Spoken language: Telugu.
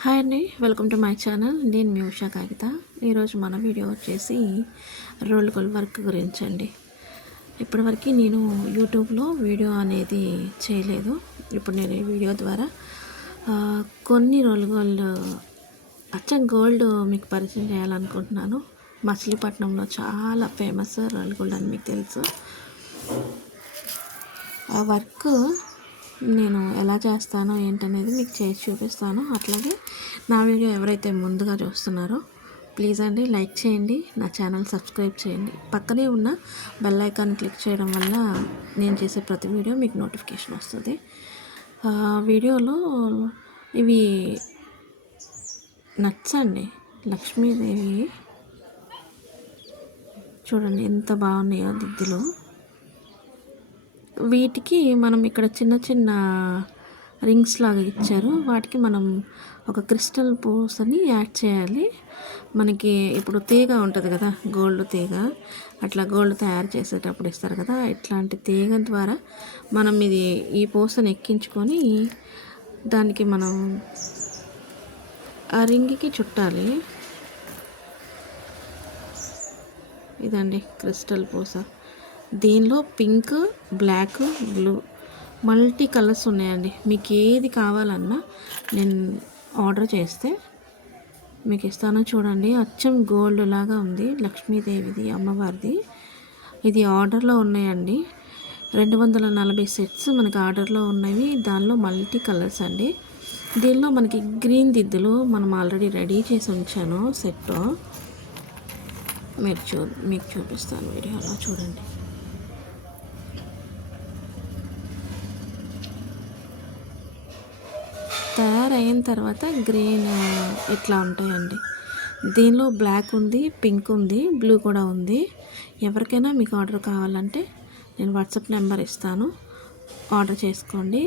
హాయ్ అండి, వెల్కమ్ టు మై ఛానల్. నేను మీ ఉషా కాగిత. ఈరోజు మన వీడియో వచ్చేసి రోల్ గోల్ వర్క్ గురించి అండి. ఇప్పటివరకు నేను యూట్యూబ్లో వీడియో అనేది చేయలేదు. ఇప్పుడు నేను ఈ వీడియో ద్వారా కొన్ని రోల్ గోల్డ్ అచ్చం గోల్డ్ మీకు పరిచయం చేయాలనుకుంటున్నాను. మచిలీపట్నంలో చాలా ఫేమస్ రోల్ గోల్డ్ అని మీకు తెలుసు. ఆ వర్క్ నేను ఎలా చేస్తానో ఏంటనేది మీకు చేసి చూపిస్తాను. అట్లాగే నా వీడియో ఎవరైతే ముందుగా చూస్తున్నారో ప్లీజ్ అండి లైక్ చేయండి, నా ఛానల్ సబ్స్క్రైబ్ చేయండి. పక్కనే ఉన్న బెల్ ఐకాన్ క్లిక్ చేయడం వల్ల నేను చేసే ప్రతి వీడియో మీకు నోటిఫికేషన్ వస్తుంది. వీడియోలో ఇవి నట్స్ అండి, లక్ష్మీదేవి చూడండి ఎంత బాగున్నాయో దిద్దులు. వీటికి మనం ఇక్కడ చిన్న చిన్న రింగ్స్ లాగా ఇచ్చారు. వాటికి మనం ఒక క్రిస్టల్ పూసని యాడ్ చేయాలి. మనకి ఇప్పుడు తీగ ఉంటుంది కదా, గోల్డ్ తీగ, అట్లా గోల్డ్ తయారు చేసేటప్పుడు ఇస్తారు కదా, ఇట్లాంటి తీగ ద్వారా మనం ఈ పూసని ఎక్కించుకొని దానికి మనం ఆ రింగ్కి చుట్టాలి. ఇదండి క్రిస్టల్ పూస. దీనిలో pink, black, blue multi colours ఉన్నాయండి. మీకు ఏది కావాలన్నా నేను ఆర్డర్ చేస్తే మీకు ఇస్తాను. చూడండి అచ్చం గోల్డ్ లాగా ఉంది, లక్ష్మీదేవిది, అమ్మవారిది. ఇది ఆర్డర్లో ఉన్నాయండి. 240 సెట్స్ మనకి ఆర్డర్లో ఉన్నవి. దానిలో మల్టీ కలర్స్ అండి. దీనిలో మనకి గ్రీన్ దిద్దులు మనం ఆల్రెడీ రెడీ చేసి ఉంచాను సెట్. మీకు చూపిస్తాను వీడియోలో. చూడండి తయారైన తర్వాత గ్రీన్ ఇట్లా ఉంటాయండి. దీనిలో బ్లాక్ ఉంది, పింక్ ఉంది, బ్లూ కూడా ఉంది. ఎవరికైనా మీకు ఆర్డర్ కావాలంటే నేను వాట్సాప్ నెంబర్ ఇస్తాను, ఆర్డర్ చేసుకోండి.